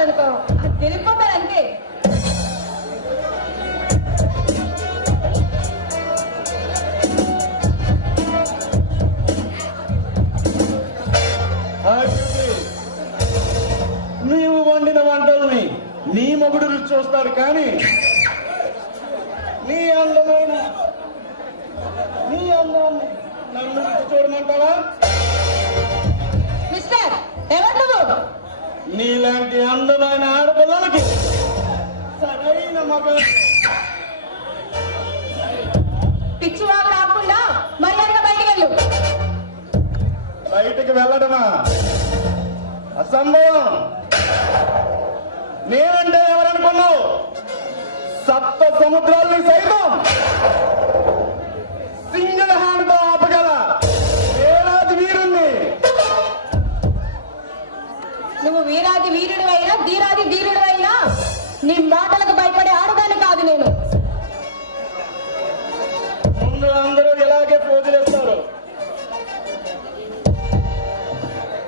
అన్నారనుకో అది తెలిసిపోతారు అంతే. నీవు వండిన వంటల్ని నీ మొగుడు రుచి చూస్తాడు, కానీ నీ అందమైన నన్ను రుచి చూడమంటావా? మిస్టర్ ఎవరు నువ్వు? నీలాంటి అందమైన ఆడపిల్లలకి సరైన మగ. పిచ్చివాళ్ళు రాకుండా మర్యాదగా బయటికి వెళ్ళు. బయటికి వెళ్ళడమా? అసంభవం. నేనంటే ఎవరనుకున్నావు? సప్త సముద్రాల్ని సైతం సింగిల్ హ్యాండ్ తో ఆపగల వీరాది వీరుణ్ణి. నువ్వు వీరాది వీరుడు అయినా ధీరాది ధీరుడు అయినా నీ మాటలకు భయపడే ఆడదాన్ని కాదు నేను. ముందు అందరూ ఇలాగే పూజలేస్తారు,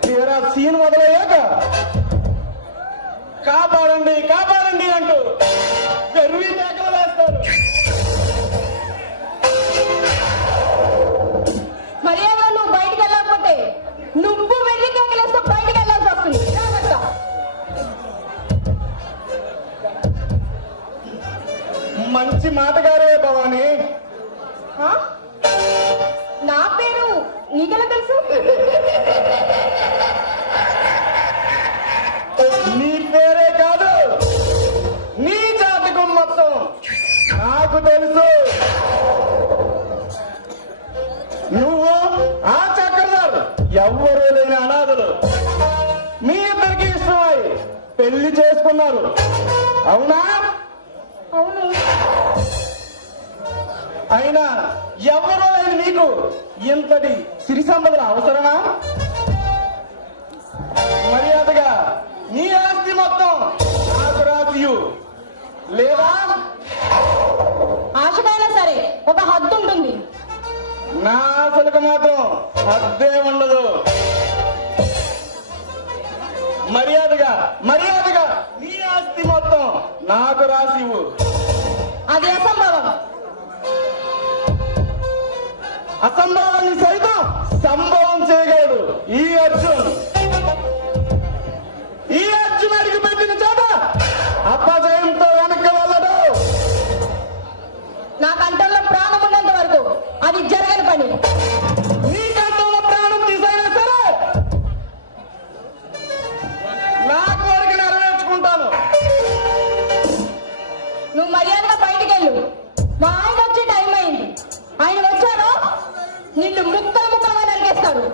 తీరా సీన్ మొదలయ్యాక కాపాడండి కాపాడండి అంటూ గర్వీ కేకలు వేస్తారు. మర్యాదగా నువ్వు బయటికి వెళ్ళకపోతే నువ్వు వెళ్ళి కేకలేస్తే బయటికి వెళ్ళాల్సి వస్తుంది. జాగ్రత్త. మంచి మాటగారే భవాని. ఆ? నా పేరు నీకెలా తెలుసు? నీ పేరే కాదు, నీ జాతకం మొత్తం నాకు తెలుసు. నువ్వు ఆ చక్రధర్ ఎవ్వరూ లేని అనాథులు. మీ ఇద్దరికి ఇష్టమై పెళ్లి చేసుకున్నారు, అవునా? అవును. అయినా ఎవరో లేని నీకు ఇంతటి సిరి సంపదల అవసరమా? మర్యాదగా నీ ఆస్తి మొత్తం నాకు రాసియు, లేదా ఆశకైనా సరే ఒక హద్దు ఉంటుంది. నా ఆశలకు మాత్రం హద్దే ఉండదు. మర్యాదగా నీ ఆస్తి మొత్తం నాకు రాసివు. అది అసంభవం. అసంభవాన్ని సైతం సంభవం చేయగలడు ఈ అర్జున్. ఈ అర్జున్ అడిగి పెట్టిన చోట అపజయంతో వెనక్కి వెళ్ళడు. నా కంఠంలో ప్రాణం ఉన్నంత వరకు అది జరగని పని. నీ కంఠంలో ప్రాణం తీసైనా సరే నా కోరిక నెరవేర్చుకుంటాను. నువ్వు మర్యాదగా బయటికి వెళ్ళు. మా ఆయన వచ్చే టైం అయింది. ఆయన వచ్చారో నిన్ను ముక్కలు ముక్కలుగా నరికేస్తాడు.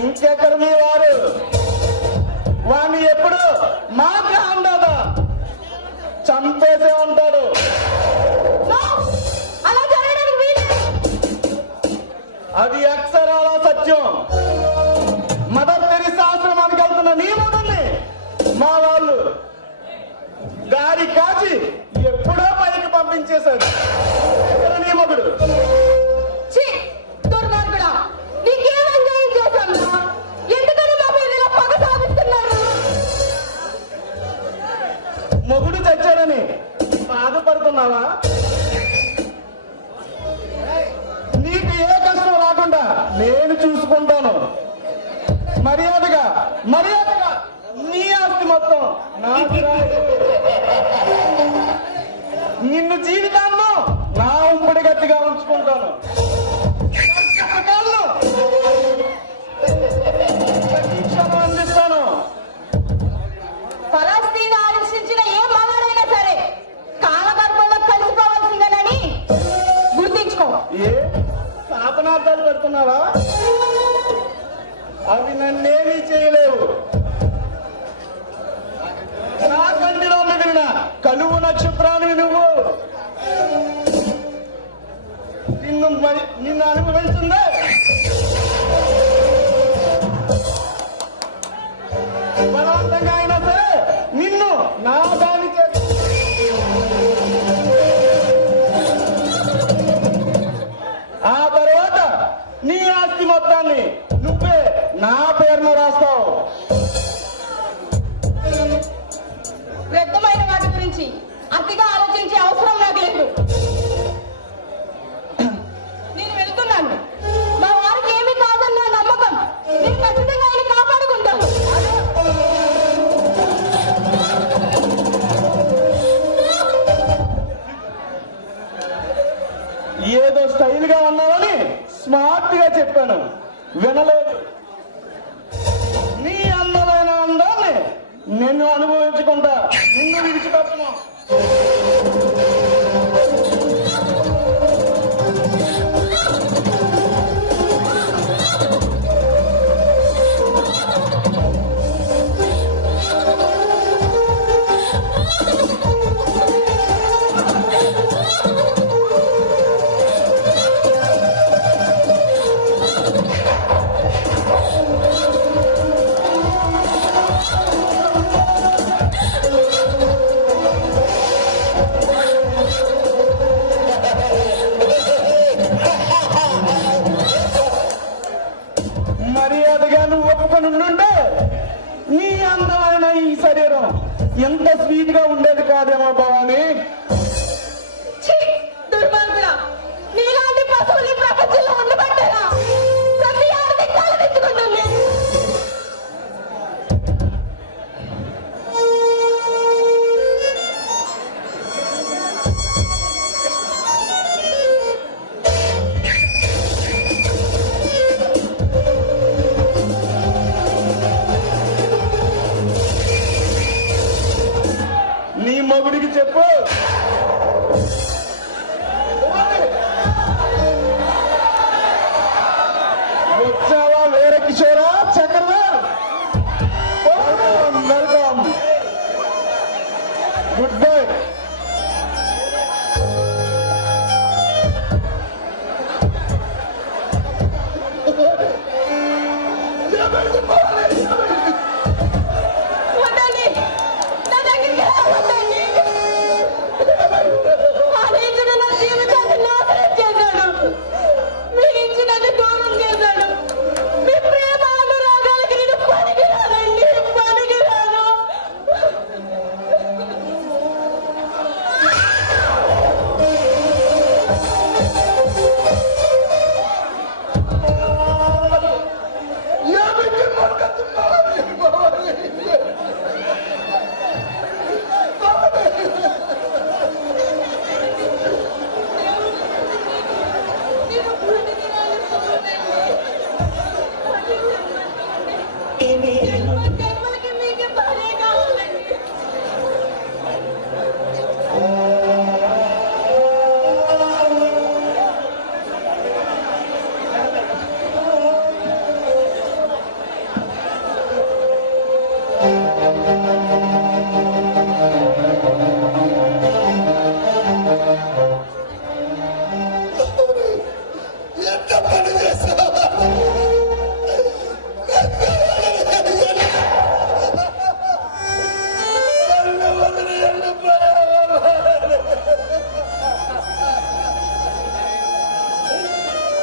ఇంకెక్కడ మీ వారు? వాణ్ణి ఎప్పుడు మాత్రం ఉండదా చంపేసే ఉంటాడు. నో! అలా జరగడానికి వీల్లేదు. అది అక్షరాల సత్యం. మదర్ తెరిసా ఆశ్రమానికి వెళ్తున్న నీ మొదల్ని మా వాళ్ళు దారి కాచి ఎప్పుడో పైకి పంపించేశారు. ఎక్కడ నీ మొగుడు? ఛీ! దుర్మార్గుడా! నీకేం అన్యాయం చేశాను? ఎందుకని మా మీద ఇలా పగ సాధిస్తున్నారు? మొగుడు చచ్చాడని బాధపడుతున్నావా? నీకు ఏ కష్టం రాకుండా నేను చూసుకుంటాను. మర్యాదగా నీ ఆస్తి మొత్తం నాకు రాదు. నిన్ను జీవితాల్లో నా ఉంపడి గట్టిగా ఉంచుకుంటాను. ప్రతీక్షను అందిస్తాను. ఫలస్తీన్ ఆలోచించిన ఏ మగాడైనా సరే కాలగర్భంలో కలిసిపోవాల్సిందేనని గుర్తించుకో. ఏ శాపనార్థాలు పెడుతున్నావా? అవి నన్నేమీ చేయలేవు. నా కంటిలో మిగిలిన కలువు నక్షత్రాన్ని నువ్వు నిన్ను అనుభవించిందే. బలవంతంగా అయినా సరే నిన్ను నా దాని ఆ తర్వాత నీ ఆస్తి మొత్తాన్ని నువ్వే నా పేరును రాస్తావు. అతిగా ఆలోచించే అవసరం నాకు లేదు. నేను వెళ్తున్నాను. మా వారికి ఏమీ కాదన్న నమ్మకం. నేను ఖచ్చితంగా ఆయన కాపాడుకుంటాను. ఏదో స్టైల్ గా ఉన్నావని స్మార్ట్ గా చెప్పాను, వినలేదు. నీ అందమైన అందాన్ని నిన్ను అనుభవించుకుంటా, నిన్ను విడిచిపెట్టను. మర్యాదగా నువ్వు ఒప్పుకొని ఉండుంటే నీ అందమైన ఈ శరీరం ఎంత స్వీట్ గా ఉండేది కాదేమో భవాని. ఛీ! దుర్మార్గుడా! నీలాంటి పశువులు ఈ ప్రపంచంలో ఉండబట్టారా ప్రతి ఆడది తలదించుకుంటుంది. నీ మొగుడికి చెప్పు, వచ్చావా వేరే కిషోరా చక్రవా. Welcome, goodbye. వద్దండి! నా దగ్గరికి రావద్దండి! ఆ నీచుడు నా జీవితాన్ని నాశనం చేశాడు. మీరు ఇచ్చినది దూరం చేశాడు. మీ ప్రేమ అనురాగాలకి నేను పనికిరానండి, పనికిరాను. నేను పనికిరాను సోదరుడండి. జన్మలకి మీకే భార్య కావాలండి. ఎంత పని చేస్తావా? నన్ను వదిలి వెళ్ళిపోయావా?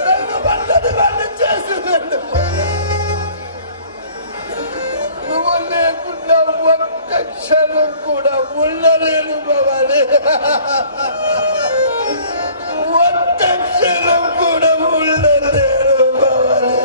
నన్ను పడ్డది వాడిని చేసిందండి. నువ్వు లేకుండా ఒక్క క్షణం కూడా ఉండలేను భవాని. ఒక్క క్షణం కూడా ఉండలేను భవాని.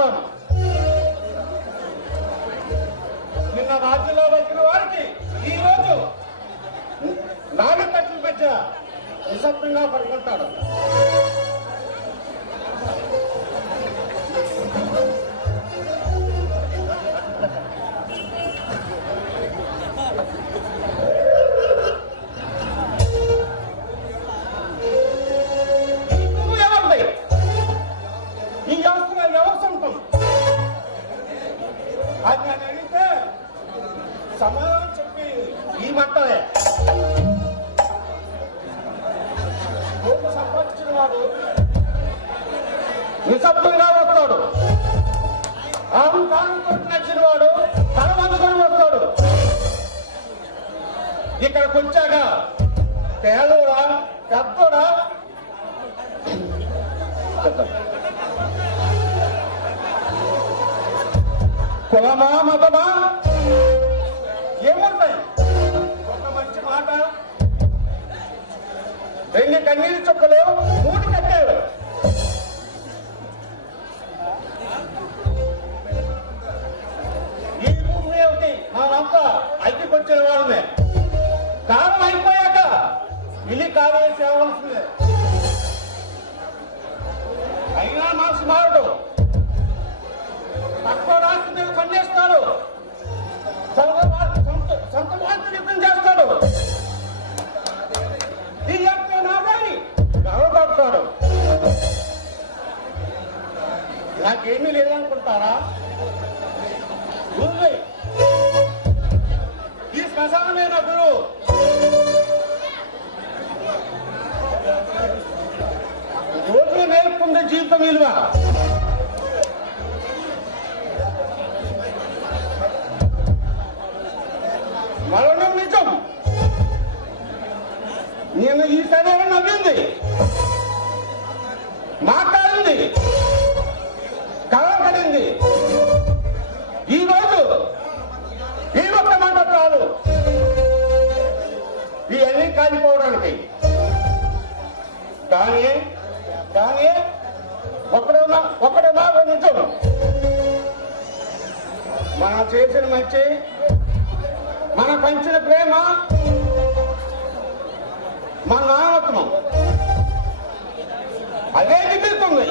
చెబుతాను. నిన్న రాజ్యంలో వచ్చిన వారికి ఈ రోజు నాలుగు మధ్య నిశ్శబ్దంగా పడుకుంటాడు. ఈ ఆస్తులు ఎవరు సొంతం అని నేను అడిగితే సమాధానం చెప్పి ఈ మంటలే సంపాదించిన వాడు నిశ్శబ్దంగా వస్తాడు. అహంకారంతో నచ్చిన వాడు తల వందుకొని వస్తాడు. ఇక్కడికి వచ్చాక పేదోడా పెద్దోడా కులమా మతమా ఏముంటాయి? ఒక మంచి మాట, రెండు కన్నీరు చుక్కలు, మూడు కట్టారు. ఈ భూమి ఏమిటి? మనంతా ఐక్యకొచ్చిన వాళ్ళమే. కాలం అయిపోయాక ఇల్లి కాలే చేయవలసిందే. అయినా మనసు మారడు. తక్కువ రాష్ట్ర మీద పనిచేస్తాడు. సొంత వార్తలు యుద్ధం చేస్తాడు. ఈ యొక్క నాదాన్ని గర్వపడతాడు. నాకేమీ లేదనుకుంటారా? ఉంది. ఈ శ్మశానమే నా గురువు. రోజు నేర్పుకుంటే జీవితం విలువ. మరణం నిజం. నేను ఈ శరీరం నవ్వింది, మాట్లాడింది, కలకడింది. ఈ రోజు ఈ ఒక్క మాట చాలు ఇవన్నీ కాలిపోవడానికి. కానీ కానీ ఒకటే మాట నిజం. మనం చేసిన మంచి, మన పంచిన ప్రేమ, మన నాయకత్వం అదే మిగులుతుంది.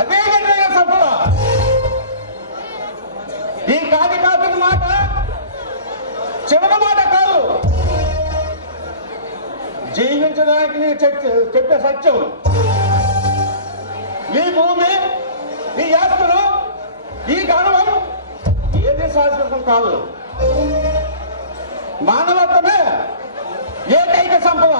అదే నిజమైన సఫల. ఈ కాది కాసిన మాట చివరి మాట కాదు. జీవించడానికి నేను చెప్పే సత్యం. ఈ భూమి, ఈ ఆస్తులు, ఈ గౌరవం ఏది శాశ్వతం కాదు. మానవత్వమే ఏకైక సంపద.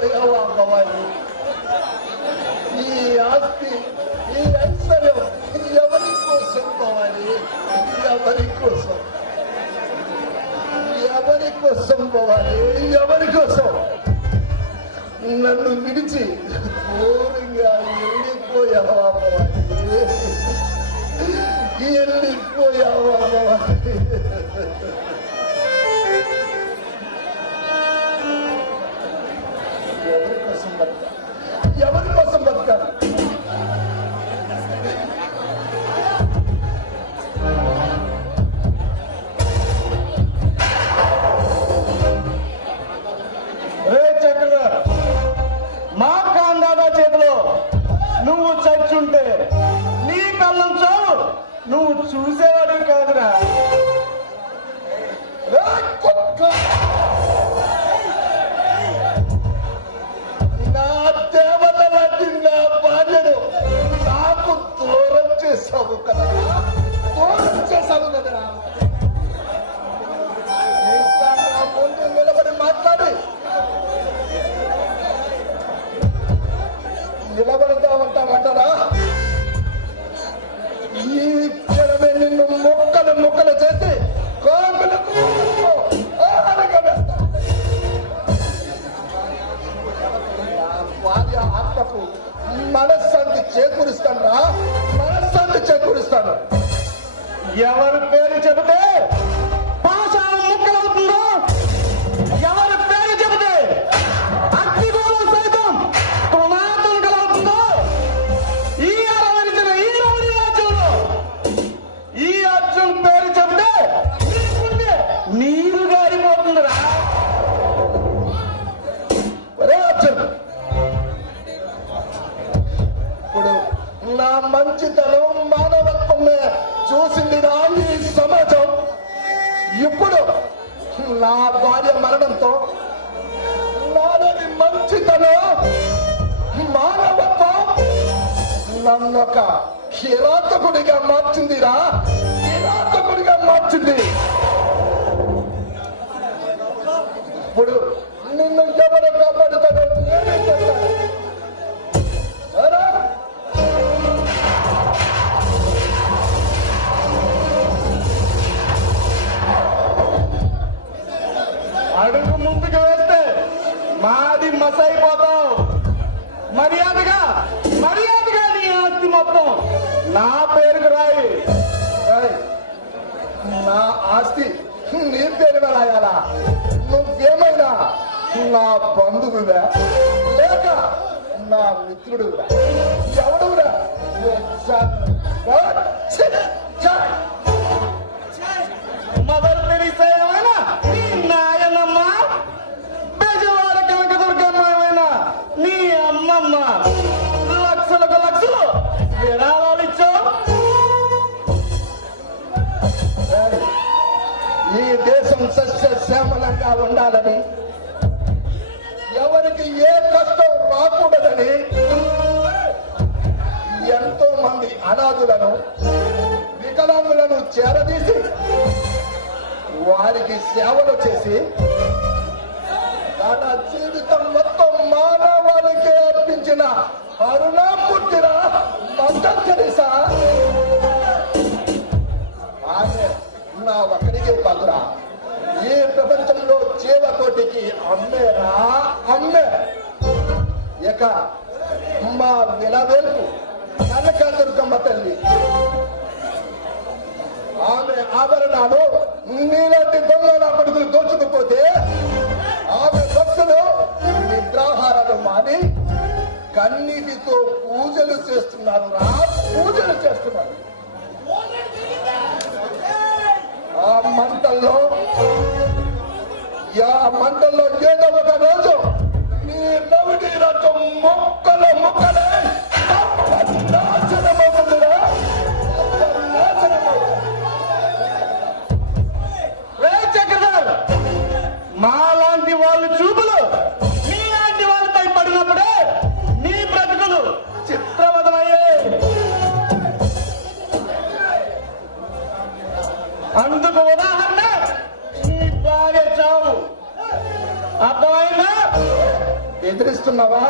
పోయావా భవాని? ఈ ఆస్తి, ఈ ఐశ్వర్యం ఎవరి కోసం భవాని? ఎవరి కోసం? ఎవరి కోసం భవాని? ఎవరి కోసం? నన్ను విడిచి దూరంగా వెళ్ళిపోయావా భవాని? వెళ్ళిపోయావా భవాని? ఎవరి కోసం బతకాలి? రే చక్రధర్, మా కాందాదా చేతిలో నువ్వు చచ్చుంటే నీ కళ్ళం చావు నువ్వు చూసేవాడు కాదురా. రే కుక్క! నా దేవత లాంటి నా భార్యను నాకు దూరం చేశావు కదా, దూరం చేశావు కదరా. ఇంకా నా ముందు నిలబడి మాట్లాడి నిలబడతా ఉంటామంటారా? ఈ క్షణమే నిన్ను ముక్కలు ముక్కలు చేసి కోపలకు భార్య ఆత్మకు మనశ్శాంతి చేకూరుస్తాను, మనశ్శాంతి చేకూరుస్తాను. ఎవరి పేరు చెబితే పాషాణం ముక్కలవుతుందో, ఎవరి పేరు చెబితే అగ్నిగోళం సైతం తునాతునకలవుతుందో, ఈ అరవరిచిన ఈ రౌడీ రాజ్యంలో ఈ అర్జున్ పేరు చెబితే నీకుండే నీరు గారిపోతుందిరా. ఒరే అర్జున్, ఇప్పుడు నా మంచితనం మానవత్వం చూసిందిరా ఈ సమాజం. ఇప్పుడు నా భార్య మరణంతో నాలోని మంచితనం మానవత్వం నన్నొక కిరాతకుడిగా మార్చిందిరా, కిరాతకుడిగా మార్చింది. ఇప్పుడు నిన్ను ఎవరు కాపాడుతారో నేనే చెప్తాను. అడుగు ముందుకు వేస్తే మాది మసైపోతావు. మర్యాదగా మర్యాదగా నీ ఆస్తి మొత్తం నా పేరుకు రాయి. ఏయ్, నా ఆస్తి నీ పేరు రాయాలా? నువ్వేమైనా నా బంధువురా లేక నా మిత్రుడురా? ఎవడురా? మదర్ తెరీసా ఏమైనా, నీ నాయనమ్మ, బెజవాడ కనకదుర్గమ్మ ఏమైనా, నీ అమ్మమ్మ లక్షలకు లక్షలు విరాళాలు ఇచ్చావు. ఈ దేశం సస్యశ్యామలంగా ఉండాలని, ఎవరికి ఏ కష్టం రాకూడదని ఎంతో మంది అనాథులను వికలాంగులను చేరదీసి వారికి సేవలు చేసి తన జీవితం మొత్తం మానవాళికి అర్పించిన కరుణామూర్తిరా మదర్ తెరీసా. ఆమె నా ఒకడికే కాదురా, ఈ ప్రపంచంలో జీవకోటికి అమ్మేరా అమ్మే. ఇక మా విలవేల్పు కనకదుర్గమ్మ తల్లి, ఆమె ఆభరణాలు నీలాంటి దొంగల కొడుకులు దోచుకుపోతే ఆమె భక్తులు నిద్రాహారాలు మాని కన్నీటితో పూజలు చేస్తున్నారు రా, పూజలు చేస్తున్నారు. ఆ మంటల్లో ఏదో ఒక రోజు నీ నవ్వుడి రథం మొక్కలు మొక్కలే నాశనమవుతుందిరా, నాశనమవుతుంది. రే చక్రధర్, మాలాంటి వాళ్ళు చూపులు నీలాంటి వాళ్ళపై పడినప్పుడే నీ బ్రతుకులు చిత్రవదమయ్యే. అందుకు ఉదాహరణ నీ భార్య చావు. అర్థమైందా? ఎదిరిస్తున్నావా?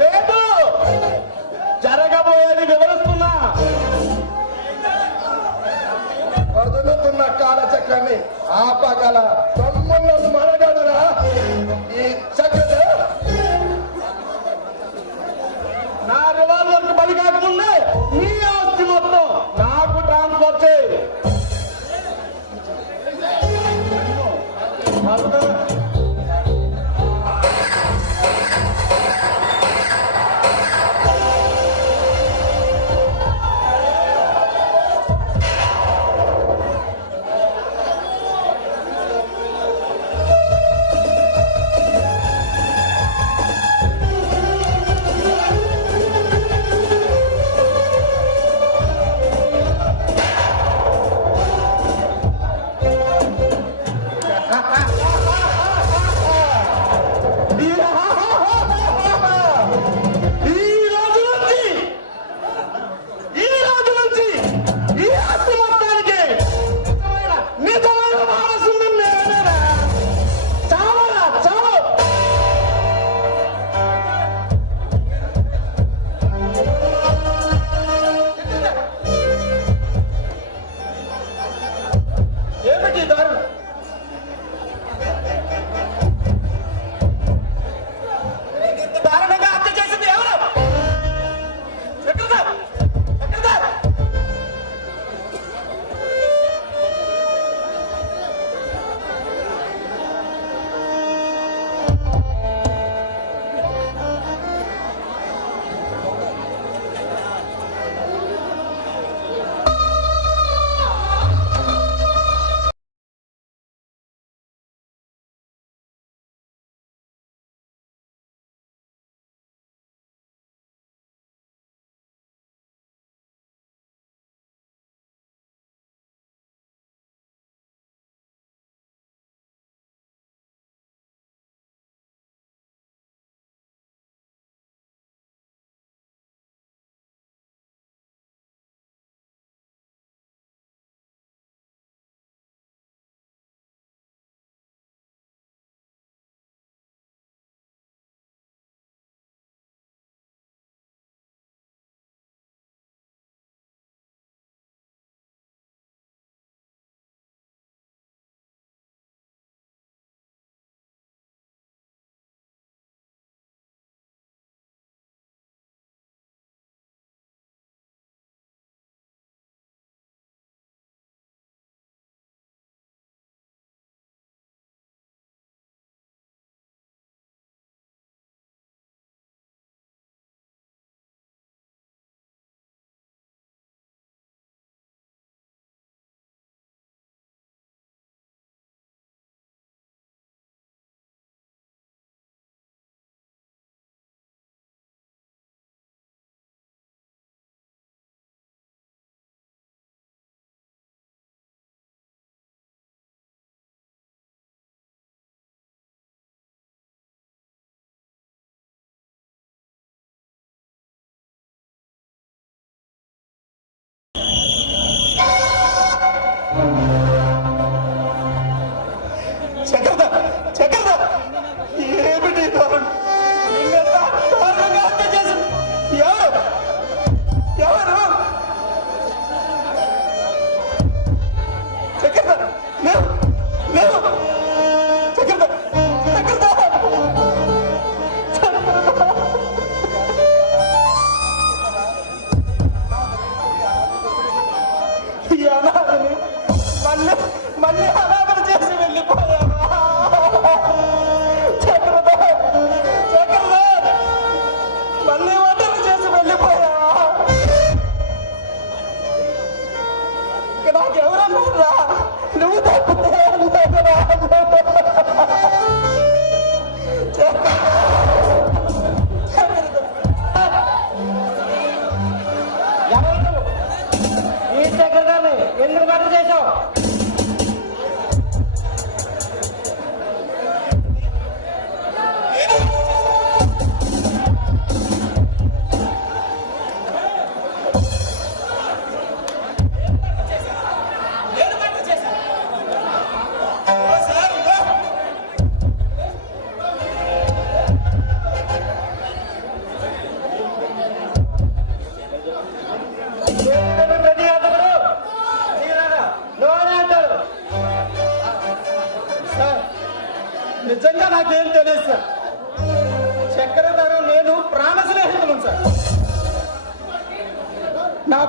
లేదు, జరగబోయేది వివరిస్తున్నా. కదులుతున్న కాలచక్రాన్ని ఆపగల తమ్ముళ్ళ మనగడురా ఈ చక్ర. నా రివాల్వర్ కు బలి కాకముందే నీ ఆస్తి మొత్తం నాకు ట్రాన్స్ఫర్ చేయి.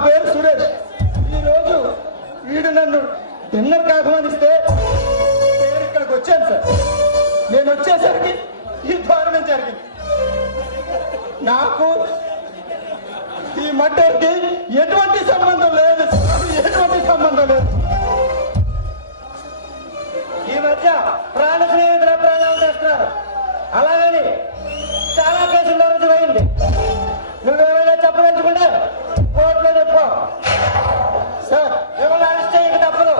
పేరు సురేష్. ఈరోజు వీడు నన్ను డిన్నర్కి ఆహ్వానిస్తే నేను ఇక్కడికి వచ్చాను సార్. నేను వచ్చేసరికి ఈ దారుణం జరిగింది. నాకు ఈ మర్డర్కి ఎటువంటి సంబంధం లేదు సార్, ఎటువంటి సంబంధం లేదు. ఈ మధ్య ప్రాణ స్నేహితుల ప్రాణాలు తెస్తున్నారు. అలాగని చాలా కేసుల్లో రుజువైంది. నువ్వేమైనా చెప్పదలుచుకుంటే కోర్టులో చెప్పు సార్. మిమ్మల్ని అరెస్ట్ చేయక తప్పదు.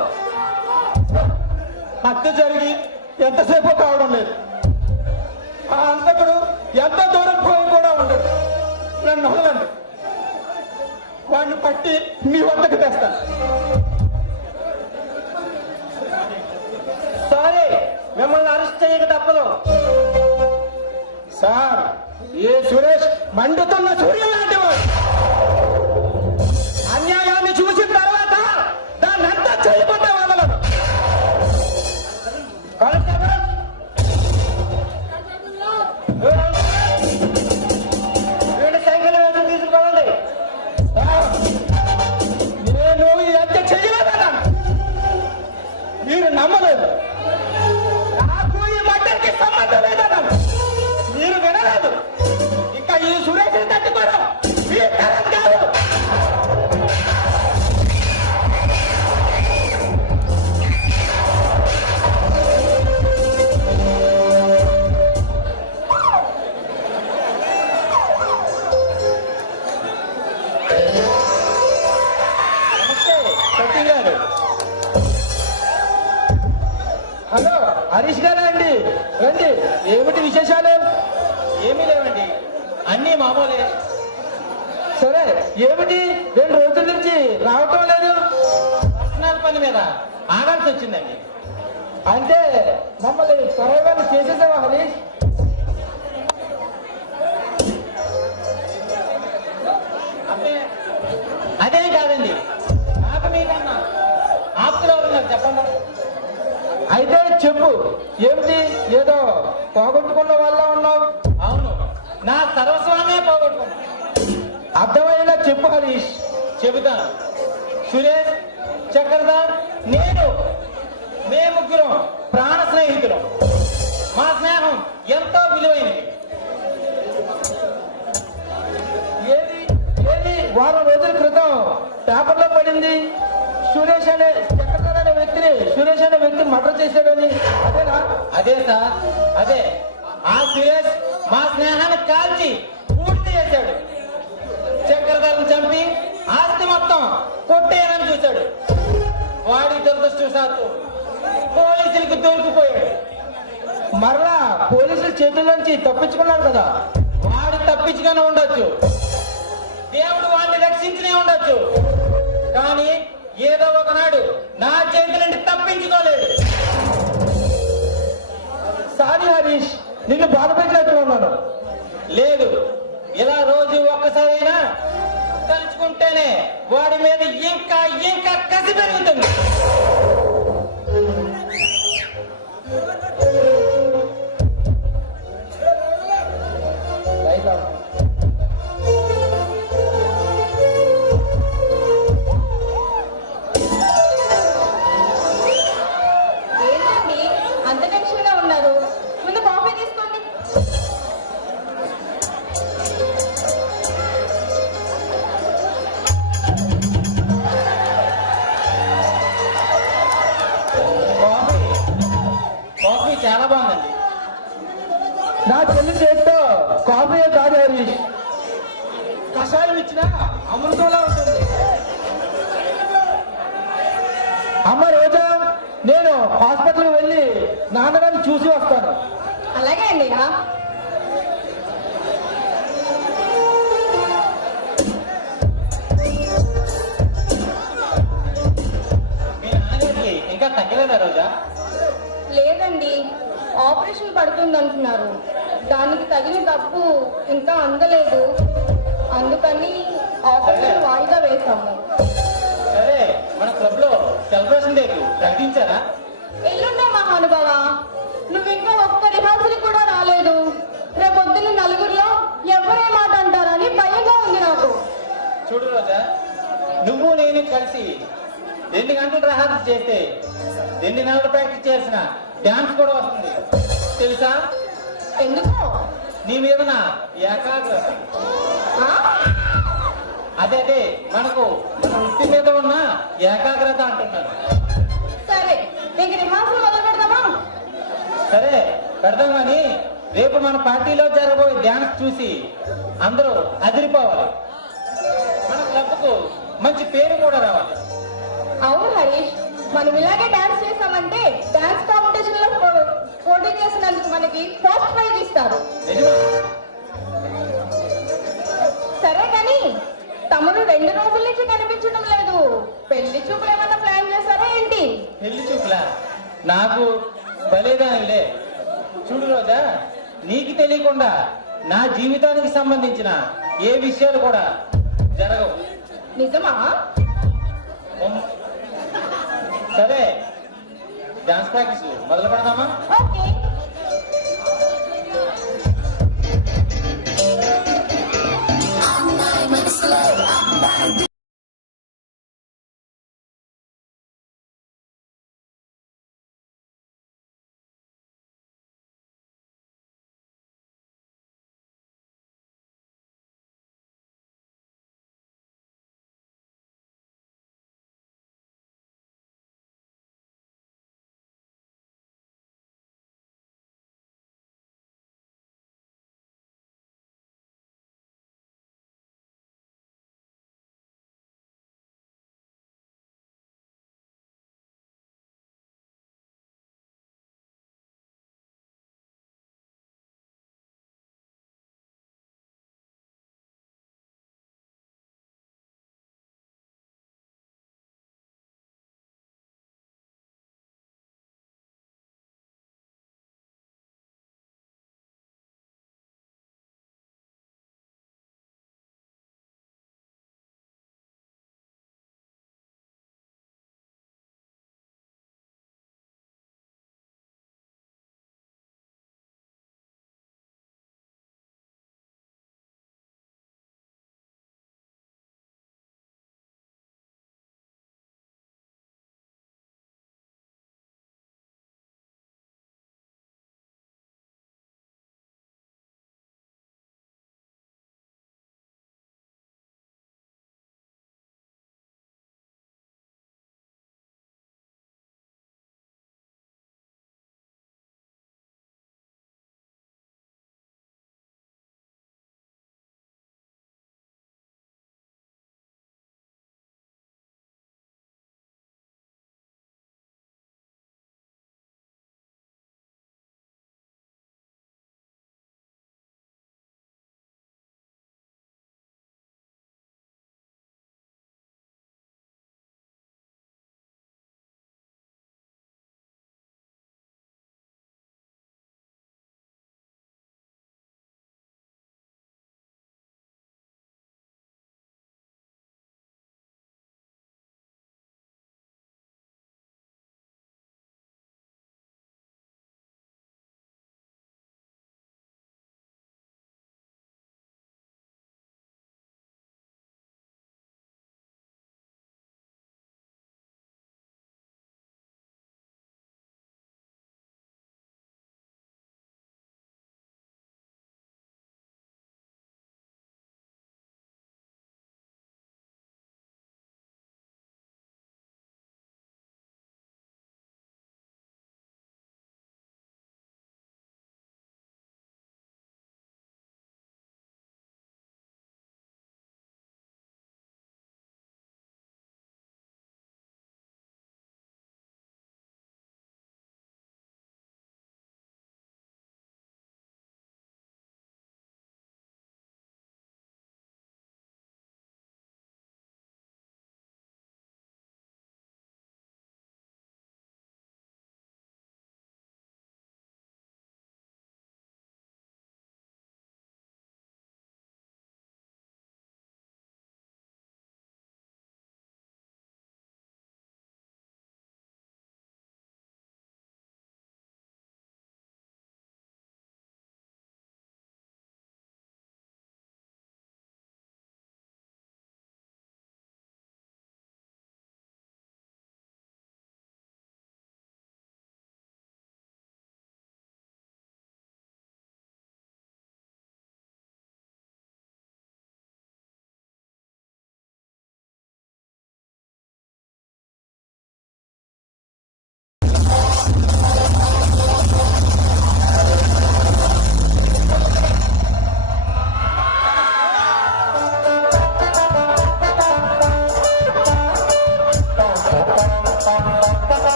హత్య జరిగి ఎంతసేపు కావడం లేదు. ఆ హంతకుడు ఎంత దూరం పోయి కూడా ఉండడు. నన్ను వదలండి, వాడిని పట్టి మీ వద్దకు తెస్తాను. సారీ, మిమ్మల్ని అరెస్ట్ చేయక తప్పదు. సార్, ఏ సురేష్ మండుతున్న సూర్యుడు లాంటి వాడు. అన్యాయాన్ని చూసిన తర్వాత దాన్ని అంతా చేయకుండా వదలడు. కానిస్టేబుల్, వీడి సైకిల్ వేసి తీసుకోండి. నేను ఈ హత్య చేయలేదన్నాను, మీరు నమ్మలేదు. నాకు ఈ మధ్యకి సంబంధం లేదన్నాను, మీరు వినలేదు. ఇంకా ఈ సురేష్ తట్టుకోవడం మీ తరం కాదు. హలో, హరీష్ గారా అండి? రండి. ఏమిటి విశేషాలు? ఏమీ లేవండి, అన్నీ మామూలే. సరే, ఏమిటి 2 రోజుల నుంచి రావటం లేదు? పర్సనల్ పని మీద ఆగాల్సి వచ్చిందండి. అంటే మమ్మల్ని త్వరగా చేసేసావా హరీష్? అదేం కాదండి, నాకు మీకన్నా ఆప్తులు ఉన్నారు, చెప్పండి. అయితే చెప్పు, ఏమిటి? ఏదో పోగొట్టుకున్న వాళ్ళ ఉన్నావు. అవును, నా సర్వస్వామే పోగొట్టుకున్నా. అర్థమైనా చెప్పు హరీష్. చెబుతాను. సురేష్, చక్రధర్, నేను, మేము ముగ్గురం ప్రాణ స్నేహితులం. మా స్నేహం ఎంతో విలువైనది. ఏది ఏది వారం రోజుల క్రితం పేపర్లో పడింది, సురేష్ అనే చక్రధర్ అనే వ్యక్తిని సురేష్ అనే వ్యక్తిని మర్డర్ చేశాడని. అదేనా? అదే సార్, అదే. ఆ సురేష్ మా స్నేహాన్ని కాల్చి పూర్తి చేశాడు. చక్రధర్ని చంపి ఆస్తి మొత్తం కొట్టేయాలని చూశాడు. వాడి దురదృష్టవశాత్తు పోలీసులకు దొరికిపోయాడు. మరలా పోలీసుల చేతుల్లోంచి తప్పించుకున్నాడు కదా. వాడు తప్పించుకొని ఉండొచ్చు, దేవుడు వాడిని రక్షించనే ఉండొచ్చు, కానీ ఏదో ఒకనాడు నా చేతి నుండి తప్పించుకోలేడు. సారీ హరీష్, నిన్ను బాధ పెట్టినట్టు ఉన్నాను. లేదు, ఇలా రోజు ఒక్కసారైనా తలుచుకుంటేనే వాడి మీద ఇంకా ఇంకా కసి పెరుగుతుంది. ఏంటండి అంత టెన్షన్ గా ఉన్నారు? ముందు కాఫీ తీసుకోండి. కాఫీ చాలా బాగుందండి. నా చెల్లి చేతితో కాఫీ కాదు హరీష్, కషాయం ఇచ్చినా అమృతంలా ఉంటుంది. అమ్మ రోజా, నేను హాస్పిటల్కి వెళ్ళి నాన్నగారిని చూసి వస్తాను. అలాగే అండి. మీ నాన్నగారికి ఇంకా తగ్గలేదా రోజా? లేదండి, ఆపరేషన్ పడుతుంది అంటున్నారు. దానికి తగిన డబ్బు ఇంకా అందలేదు. అందుకని ఆపరేషన్ వాయిదా వేశాము. సరే, మన క్లబ్ లో సెలబ్రేషన్ డేకి ప్రకటించారా? ఎల్లుండే మహానుభావ, నువ్వు ఇంకా ఒక్క రిహార్సల్ కూడా రాలేదు. రేపొద్దున నలుగురిలో ఎవరే మాట అంటారని భయంగా ఉంది నాకు. చూడు రోజా, నువ్వు నేను కలిసి 2 గంటలు రిహార్సల్ చేస్తే 2 నెలలు ప్రాక్టీస్ చేసిన డాన్స్ కూడా వస్తుంది తెలుసా? ఎందుకు? నీ మీద నా ఏకాగ్రత. ఆ? అదే మనకు మన వృత్తి మీద ఉన్న ఏకాగ్రత అంటున్నాను. సరే, ఇంక రిహార్సల్ మొదలు పెడదామా? సరే పెడదాం, కానీ రేపు మన పార్టీలో జరగబోయే డ్యాన్స్ చూసి అందరూ అదిరిపోవాలి. మన క్లబ్కు మంచి పేరు కూడా రావాలి. అవును హరీష్, మనం ఇలాగే డాన్స్ చేసామంటే డాన్స్ కాంపిటీషన్ లో పోటీ చేసినందుకు మనకి ఫస్ట్ ప్రైజ్ ఇస్తారు. నిజమా? సరే కానీ తమరు 2 రోజుల నుంచి కనిపించడం లేదు. పెళ్లి చూపులు ఏమన్నా ప్లాన్ చేశారా ఏంటి? పెళ్లి చూపులా? నాకు బలేదానిలే. చూడు రోజా, నీకు తెలియకుండా నా జీవితానికి సంబంధించిన ఏ విషయాలు కూడా జరగవు. నిజమా? సరే, డాన్స్ ప్రాక్టీస్ మొదలు పెడదామా? ఓకే.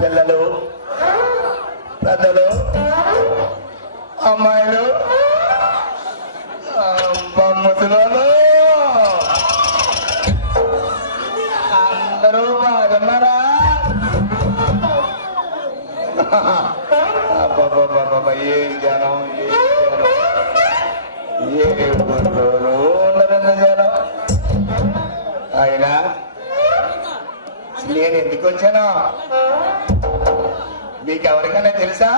పిల్లలు, పెద్దలు, అమ్మాయిలు, ముసలోళ్ళు అందరూ బాగున్నారా? అబ్బబ్బబ్బబ్బ, ఏం జనం, ఏ ఊళ్ళోనూ ఉండరండి జనం. అయినా నేను ఎందుకు వచ్చాను మీకు ఎవరికైనా తెలుసా?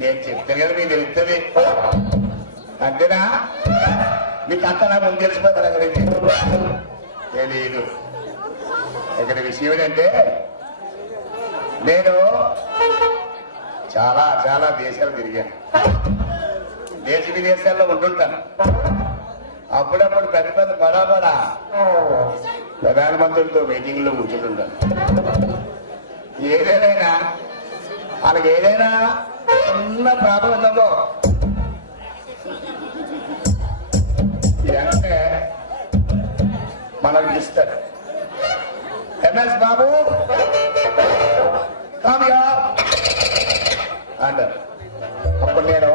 నేను చెప్తాను కదా మీకు తెలుస్తుంది అంతేనా? మీకు అంతా నా ముందు తెలిసిపోతాను అక్కడికి తెలీదు. ఇక్కడ విషయం ఏంటంటే నేను చాలా చాలా దేశాలు తిరిగాను. దేశ విదేశాల్లో ఉంటుంటాను. అప్పుడప్పుడు పెద్ద పెద్ద బడా ప్రధానమంత్రులతో మీటింగ్లో కూర్చుంటుంటాను. ఏదైనా వాళ్ళకి ఏదైనా చిన్న ప్రాబ్లం ఉందో అంటే మనకు ఇస్తారు. ఎంఎస్ బాబు కామ్యా అంటారు. అప్పుడు నేను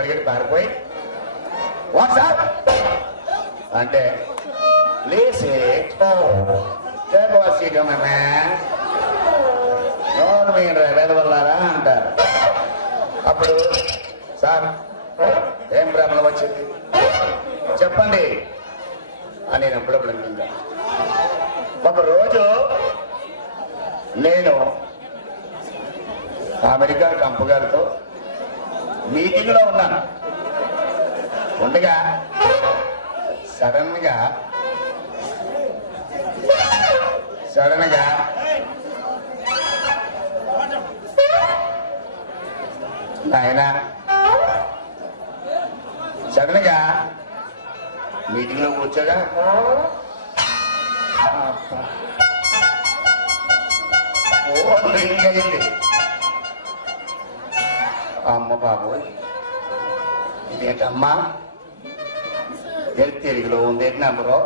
పరిగెట్టి పారిపోయి వాట్సాప్ అంటే ప్లీజ్ నోరు మీరు వెళ్ళవల్లారా అంటారు. అప్పుడు సార్ ఏం ప్రాబ్లం వచ్చింది చెప్పండి అని నేను అప్పుడప్పుడు అనుకుంటాను. ఒకరోజు నేను అమెరికా కంపు గారితో మీటింగ్ లో ఉన్నాను. ఉండగా సడన్ గా నాయన సడన్ గా మీటింగ్ లో కూర్చోగా ఫోన్ రింగ్ అయింది. అమ్మ బాబోయ్ ఇదేంటమ్మా తెలుగులో ఉందేంటి నెంబరు?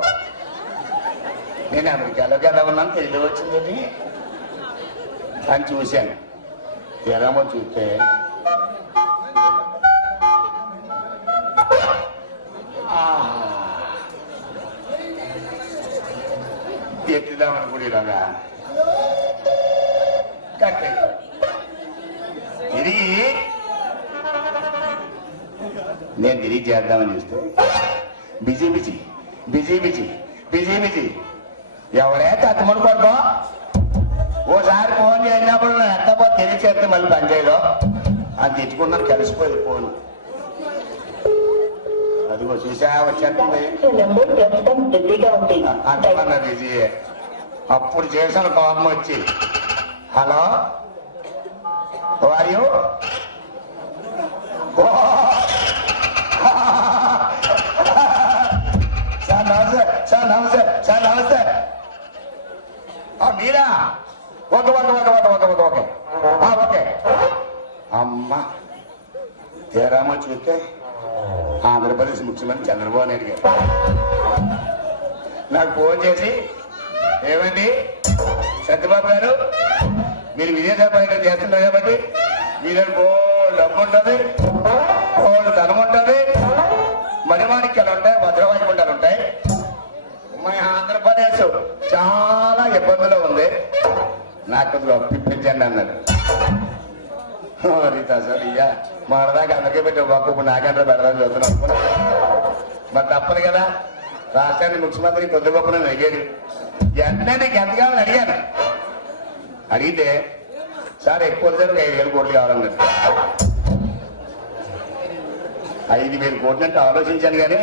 నేను అమెరికాలోకి ఎలా ఉన్నాను తెలుగులో వచ్చిందని అని చూశాను. ఎలామో చూస్తే ఎత్తుదామని కూడా ఇలాగా కట్టే ఇది నేను తిరిగి చేద్దామని చూస్తే బిజీ ఎవరే తక్కుమని కొడుకో ఓసారి ఫోన్ చేసినప్పుడు ఎంతపో తెలిసి చేస్తే మళ్ళీ పనిచేయదు అని తెచ్చుకున్నాను. కలిసిపోయింది ఫోన్. అదిగో చూసా వచ్చేస్తుంది అంటున్నా బిజీ. అప్పుడు చేసిన కోపం వచ్చి హలో వాయు సార్ నమస్తే మీరా? ఓకే అమ్మా తీరామో చూస్తే ఆంధ్రప్రదేశ్ ముఖ్యమంత్రి చంద్రబాబు నాయుడు గారు నాకు ఫోన్ చేసి ఏమండి సత్యబాబు గారు మీరు విదేశ పర్యటన చేస్తున్నారు కాబట్టి మీరు బోల్డ్ డబ్బు ఉంటుంది, బోల్డ్ ధనం ఉంటుంది, మణిమాణిక్యాలు ఉంటాయి, భద్రవాయికుంటాలు ఉంటాయి. మా ఆంధ్రప్రదేశ్ చాలా ఇబ్బందులు ఉంది, నాకు అప్పిప్పించండి అన్నాడు. రీతా సార్ ఇయ్యా మనదాకా అందరికీ పెట్టి ఒక్కొక్క నాకంటే పెడదాన్ని చూస్తున్నాం. మరి తప్పదు కదా, రాష్ట్రానికి ముఖ్యమంత్రి కొద్ది గొప్ప అడిగాడు. వెంటనే నీకు ఎంత కావాలని అడిగాను. అడిగితే సార్ ఎక్కువ సార్ 5,000 కోట్లు కావాలన్నాడు. 5,000 కోట్లు అంటే ఆలోచించాను కానీ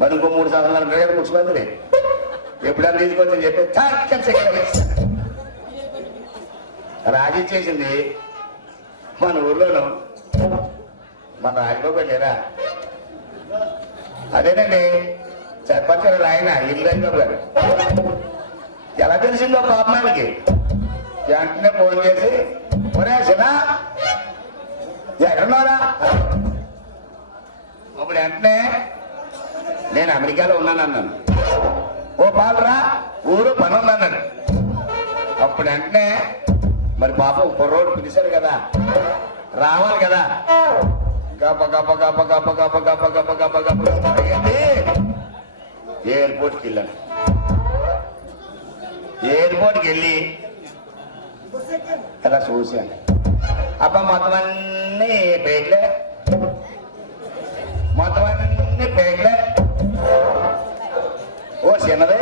మరి ఇంకో 3 సంవత్సరాలు అంటారు కదా ముఖ్యమంత్రి, ఎప్పుడన్నా తీసుకొచ్చని చెప్పి రాజిచ్చేసింది. మన ఊర్లోనూ మన రాజబాబు లేరా, అదేనండి సర్పంచ్ ఆయన ఇల్లు గారు ఎలా తెలిసిందో పాపమానికి వెంటనే ఫోన్ చేసి ఒరే శనా ఎక్కడున్నారా అప్పుడు వెంటనే నేను అమెరికాలో ఉన్నాను అన్నాను. ఓ పాలరా ఊరు పని ఉందన్నాడు. అప్పుడు వెంటనే మరి పాపం కుర్రోడు పిలిచాడు కదా, రావాలి కదా. గప్ప గప్ప గప్ప గప్ప గప్ప గప్ప గప్ప గప్ప గప్ప అయ్యింది. ఎయిర్పోర్ట్కి వెళ్ళాను. ఎయిర్పోర్ట్కి వెళ్ళి ఇలా చూశాను. అబ్బా మొత్తం అన్ని పేట్లే, మొత్తం అన్ని పేట్లే. ఓ చిన్నది,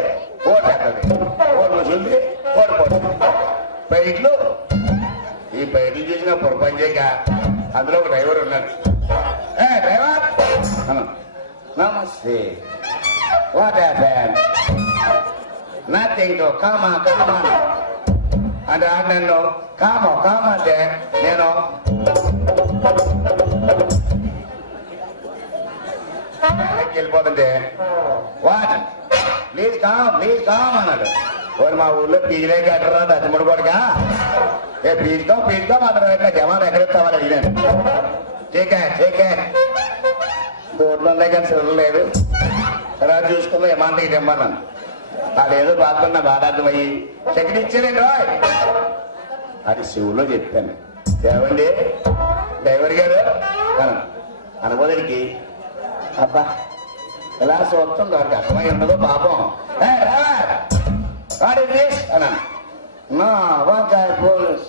ఓ పెద్దది, ఓ రుజుంది, ఓ పొట్టు పైట్లు. ఈ పైట్లు చూసిన పొరపని చేయక అందులో ఒక డ్రైవర్ ఉన్నాడు. ఏ డ్రైవర్ నమస్తే, what happened? Nothing to comma comma అంటే నన్ను కామో కామ అంటే నేను వెళ్ళిపోతుంటే వాట్ ప్లీజ్ కామ్ అన్నాడు. వాడు మా ఊళ్ళో పీజీలే కట్టరా దత్తముడు కొడుగా, ఏ పీజుకో మాత్రం ఎట్లా జమాన్ ఎక్కడెత్తామని అడిగాను. చేకే బోర్డులో ఉన్నాయి కానీ సిల్లర్ లేదు. తర్వాత చూసుకున్నా ఏమంటే ఇది ఇమ్మన్నాను. అదేదో బాగున్నా బాధార్థమయ్యి చెక్కి ఇచ్చానండి రాయ్. అది శివులో చెప్పాను. ఏమండి డ్రైవర్ గారు అనుకోదానికి అబ్బా ఎలా చూస్తాం దానికి అర్థమై ఉండదు పాపం. అన్నాను. నా వంకాయ పోలీస్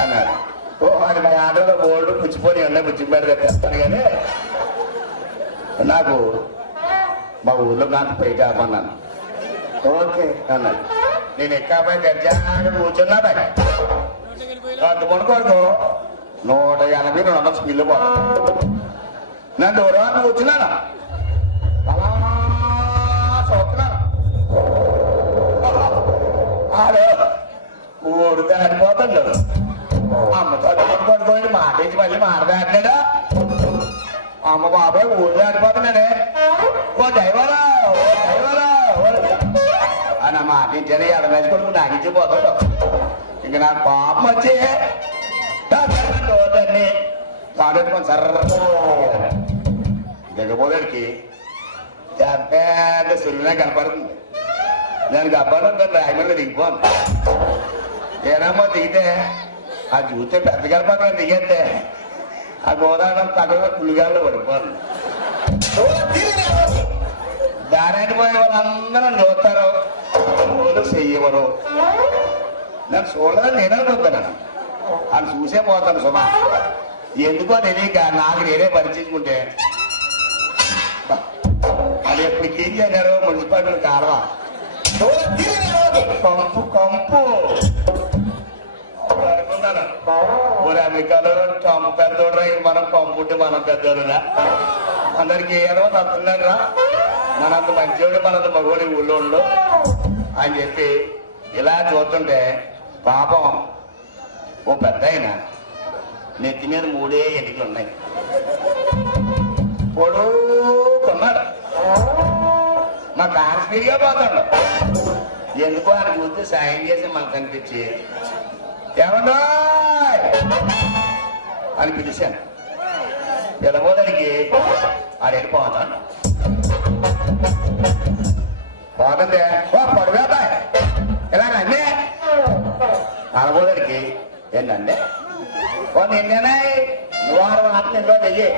అన్నాడు. ఓ వాడి మా ఆటోలో బోర్డు పుచ్చిపోయి ఉన్నాయి, పుచ్చిపోయారు తెస్తాను కానీ నాకు మా ఊర్లో నాకు పై కాపన్నాను. ఓకే అన్నాడు. నేను ఎక్కాపై గర్జాగా కూర్చున్నా అంత పడుకోడుకో 180 200 స్పీడ్లో పోతాను. నేను దూరం కూర్చున్నాను, అలా చూస్తున్నాను. ఆడు ఊరు దాటిపోతాడు. అమ్మతో పడుకోండి మాటేసి మళ్ళీ మాడదాటినాడా. అమ్మ బాబాయ్ ఊరు దాటిపోతున్నాడే. ఓ డ్రైవరా అని ఆ మాట ఇచ్చాను. ఎడమేసి కొడుకు నాకిచ్చిపోతాడు. ఇంక నాకు పాపం వచ్చి దాన్ని కాడెట్టుకొని సర్ర దిగబోదానికి పెద్ద సులువునే కనపడుతుంది. నేను గబ్బాను రాయమల్లి దిగిపోను. ఏనామో దిగితే ఆ చూస్తే పెద్ద కనపడుతుంది. దిగేస్తే ఆ గోదావరి తగ్గ పులిగాల్లో పడిపోను. దాని పోయే వాళ్ళందరూ చూస్తారు, వాళ్ళు చెయ్యవరు. నేను చూడదని నేనే చూస్తాను. అని చూసే పోతాను సుమా. ఎందుకో తెలియక నాకు నేనే పరిచించుకుంటే అది ఎప్పుడు ఏం చేశారు మున్సిపాలిటీ కాలవా కంపు అనుకున్నాను. ఊరు అమెరికాలో పెద్దోడు మనం పంపుంటే మనం పెద్దోడురా. అందరికి ఏదో తప్పున్నాడు రా, మనంత మంచివాడు మనంత మగవాడి ఊళ్ళో ఉండు అని చెప్పి ఇలా చూస్తుంటే పాపం ఓ పెద్ద ఆయన నెత్తి మీద 3 ఎన్నికలు ఉన్నాయి. పొడుకున్నాడు. మా కాన్స్పీడ్గా పోతాడు. ఎందుకో ఆయన చూస్తే సాయం చేసి మనకు అనిపించి ఏమన్నా అని పిలిచాను. పిలవడానికి ఆడు వెళ్ళిపోతాను. పోతుందే ఓ పడువేత ఇలా రండి అనబోదానికి ఏంటంటే ఓ నిన్నేనా వారం ఆత్మ ఇంట్లో వెయ్యి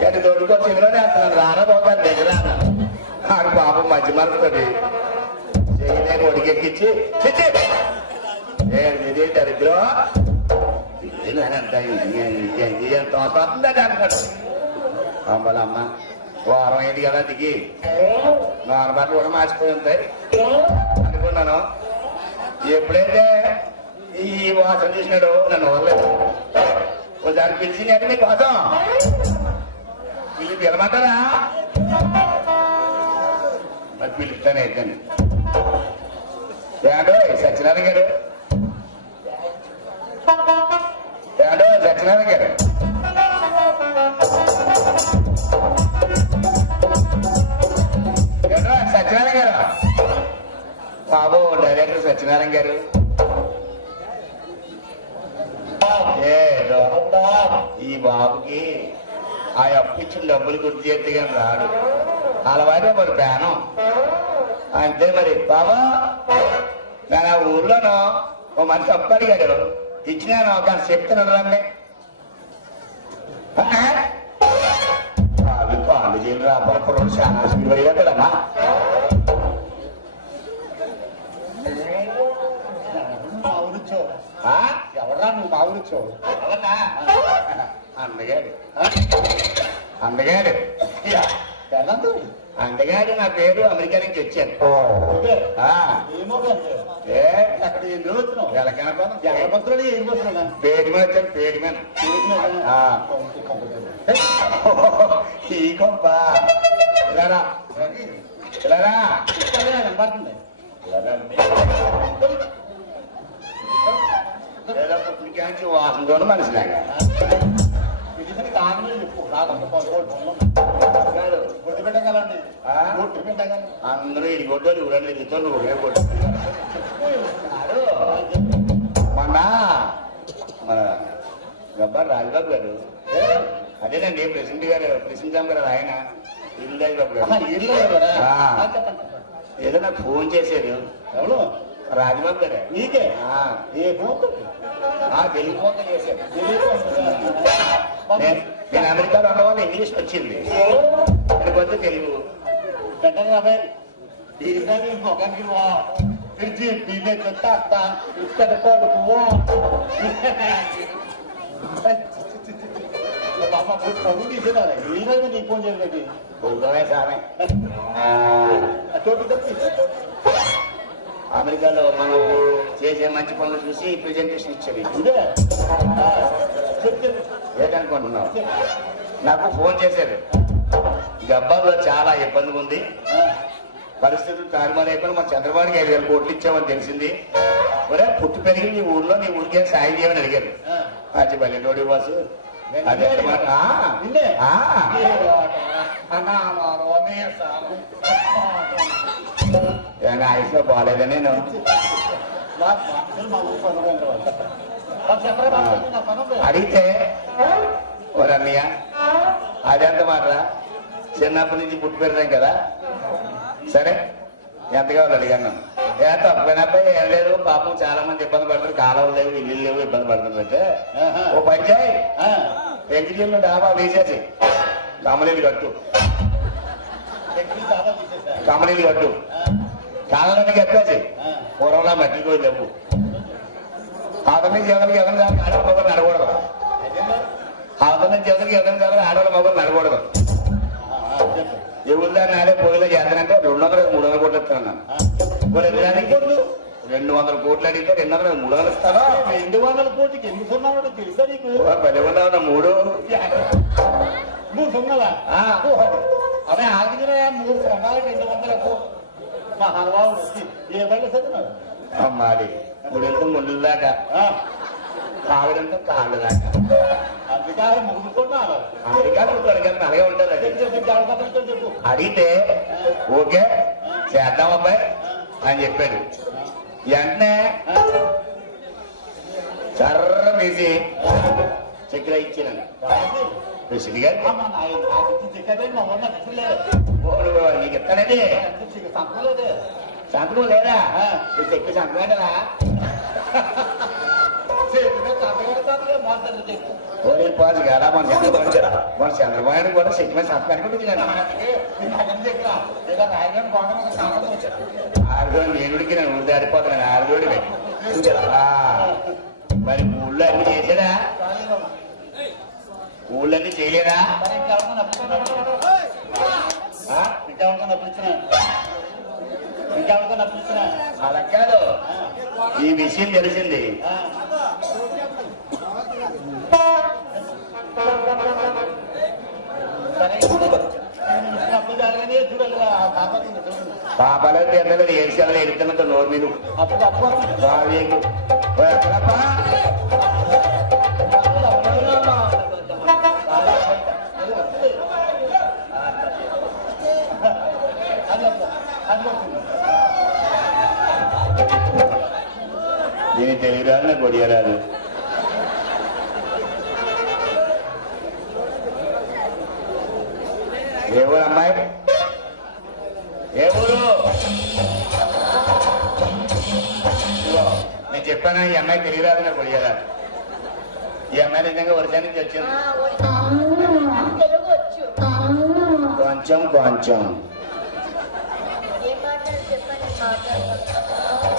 నేను దొడుకొచ్చి ఇంట్లోనే అంటున్నాను. రానబోతాను దగ్గర అన్నాను. ఆడు పాపం మధ్య మరుపుతుంది. చెయ్యి ఒడికెక్కించి చిచ్చి ఇదే దరిద్రం ఎంత వస్తుందని అనుకోండి. అమ్మాలమ్మ వారం అయింది కదా దిగి నాన్న బట్టలు కూడా మార్చిపోయి ఉంటాయి అనుకున్నాను. ఎప్పుడైతే ఈ వాసన చూసినాడు నన్ను వదలేదు. ఒకసారి పిలిచినట్టు నీ కోసం పిలమంటారా? మరి పిలుస్తానే అయిద్దండి. ఏడో సత్యనారాయణ గారు, ఏడో సత్యనారాయణ గారు, ఏడో సత్యనారాయణ గారు బాబు డైరెక్టర్ సత్యనారాయణ గారు ఈ బాబుకి ఆ అప్పు ఇచ్చిన డబ్బులు గుర్తు చేస్తే కానీ రాడు అలవాటే మరి ప్రాణం అంతే మరి బాబా నేను ఆ ఊర్లోనూ ఓ మనిషి అప్పు అడిగాడు ఇచ్చినాను ఒక చెప్తున్నాడు రండి పాలు పాలు చేయరు రాబప్పుడు చాలా స్పీడ్ అయ్యాడమ్మా ఎవరా నువ్వు మావులిచ్చావు అందగాడు అందగాడు అందగాడు నా పేరు అమెరికా నుంచి వచ్చాను అక్కడ ఏం చదువుతున్నావు వెలకనపను జగపత్రుడు ఏం పోతున్నాడా పేరు మీద వచ్చాను పేరు మీద ఈ కొంప ఇలారా ఇలారా కనపడుతుంది వాసనతో మనిషిలాగా కారణం చెప్పు రాకుండా గుడ్డు పెట్టగలండి గుడ్డు పెట్టగలను అందరూ ఇరిగొడ్డలు ఊరండి ఇరితో నువ్వే కొట్టు మొన్న మన గబ్బర్ రాజబాబు గారు అదేనండి ప్రెసిడెంట్ గారు ఆయన ఇల్లు బాబు గారు ఏదో నాకు ఫోన్ చేశారు ఎవరు రాజబాబు గారే నీకే ఏ ఫోన్ తెలుగు ఫోన్ చేశారు నేను అమెరికాలో ఉన్న వాళ్ళు ఇంగ్లీష్ వచ్చింది ఇక్కడికి తెలుగు పెట్టండి బాబాయ్ దీనికి మొగానికి పిలిచి బీమే చెత్త అత్త ఇక్కడ కొడుకు చదువు తీసేదారా ఈ రోజు నీకు ఫోన్ చేయలేదు బొగ్గమే సామే చోటు తప్పి అమెరికాలో మనం చేసే మంచి పనులు చూసి ప్రెజెంటేషన్ ఇచ్చేది ఇదే చెప్తే ఏంటనుకుంటున్నావు నాకు ఫోన్ చేశారు గబ్బాల్లో చాలా ఇబ్బంది ఉంది పరిస్థితులు తారుమారు అయిపోయి మా చంద్రబాబుకి 5,000 కోట్లు ఇచ్చామని తెలిసింది ఒరే పుట్టి పెరిగి నీ ఊర్లో నీ ఊరికే సాయం చేయమని అడిగారు అది పల్లెటోడి బాసు అదే ఆయుష్లో బాగాలేదా నేను అడిగితే ఓ రమ్య అదెంత మాట చిన్నప్పటి నుంచి పుట్టి పెరిగాం కదా సరే ఎంత కావాలి అడిగాను నన్ను తప్పైనప్పుడు ఏం లేదు పాపం చాలా మంది ఇబ్బంది పడుతున్నారు కాలువలు లేవు ఇల్లు లేవు ఇబ్బంది పడుతుందంటే ఓ పని చేయి వెంకటేళ్ళు డాబా వేసేసి కమలీలు కట్టు కమలీలు కట్టు కాలంలోకి కట్టేసి పూర్వంలో మట్టికి పోయి లేవు అవతల నుంచి ఎవరికి ఎవరి ఆడవాళ్ళ మొగలు నడకూడదు అవతల నుంచి ఎవరికి ఎవరి ఆడవాళ్ళ మొగలు నడకూడదు ఎవరి దాన్ని ఆడే పొగలో చేస్తానంటే 200-300 కోట్లు ఇస్తున్నాను 200 కోట్లు అడిగితే 200-300 ఇస్తాను 200 కోట్లకి ఎందుకు ఉన్నావు తెలుసా నీకు 10 ఉన్నా 3 సున్నావా అదే ఆర్థిక 3 సున్నాలు 200 మా హనుమాను ఏ బయట చదివినాడు మాది 3 ముందు దాకా కావిడంతా కాళ్ళు దాకా అధికారం ముగుతున్నారు అమెరికాలో అడిగారు అలాగే ఉంటుంది చెప్పు అడిగితే ఓకే చేద్దాం అబ్బాయి అని చెప్పాడు వెంటనే చర్ర వేసి చక్కెర ఇచ్చాను ప్రెసిడెంట్ గారు నీకు ఎక్కడండి సంతకం లేదా చెప్పి సంతకం కదా పోదు కదా మన చంద్రబాబు కూడా శక్తి సంతకానికి ఆరుగోడు నేనుడికి నేను ఊరు దాడిపోతున్నాను ఆరుగోడి మరి ఊళ్ళో అన్ని చేసాడా ఊళ్ళన్నీ చేయలేదా అలా కాదు ఈ విషయం తెలిసింది పాపాలు ఎండలో ఏడ్చాలని ఎడుతున్నట్టు నోరు మీరు దీని తెలుగు రాదు నాకు ఒడియా రాదు. ఏ ఊరు అమ్మాయి? ఏ ఊరు? ఇదిగో, నేను చెప్పాను ఈ అమ్మాయి తెలుగు రాదు నాకు ఒడియా రాదు. ఈ అమ్మాయి నిజంగా ఒరిజా నుంచి వచ్చింది. తెలుగు వచ్చు. కొంచెం కొంచెం. ఏం మాట్లాడి చెప్పండి, మాట్లాడతాను.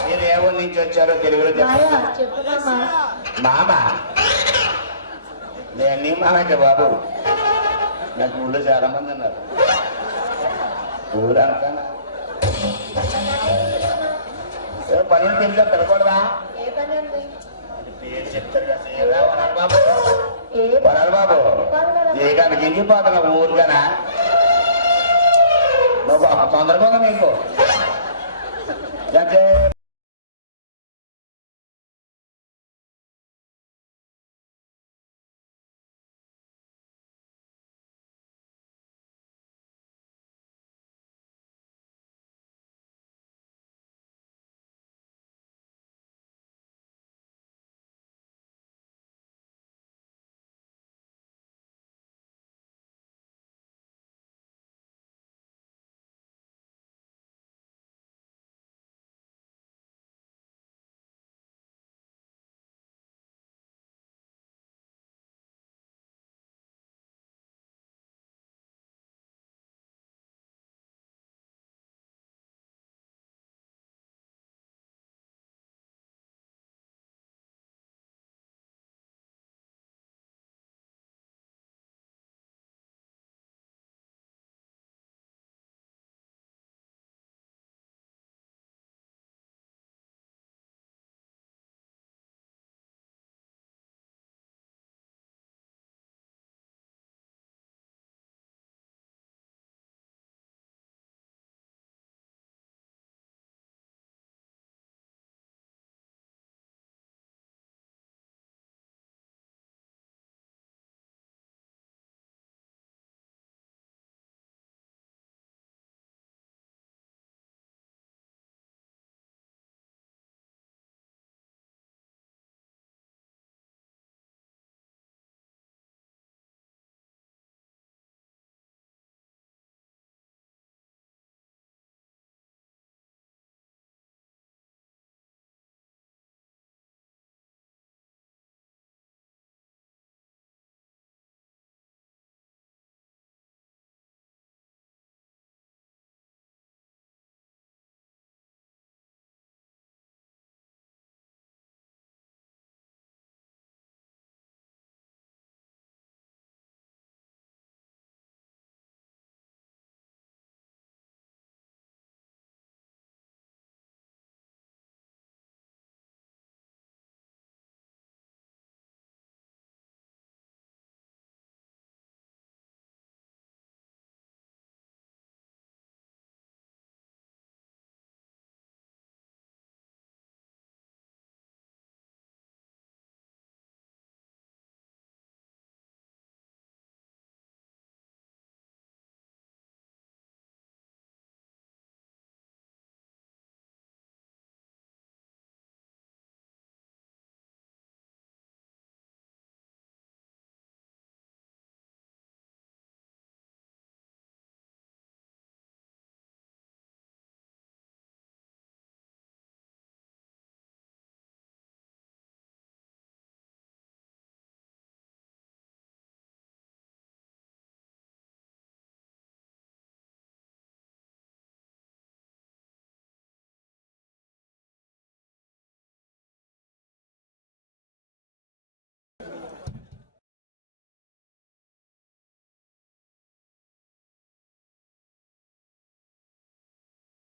మీరు ఏ ఊరు నుంచి వచ్చారో తెలుగులో మాయా చెప్పండి. చెప్పుదామా? మామ నేను నీ మామంటే బాబు, నాకు ఊళ్ళో చాలా మంది ఉన్నారు. ఊరంతా పని పిల్లలు పిలకూడదా? ఏ పని ఉంది? పేరు చెప్తారు కదా, ఏరా వరాలు బాబు, ఏ వరాలు బాబు, చేయడానికి ఇంకిపోతున్నా ఊరికనా? నువ్వు తొందరగా నీకు అంటే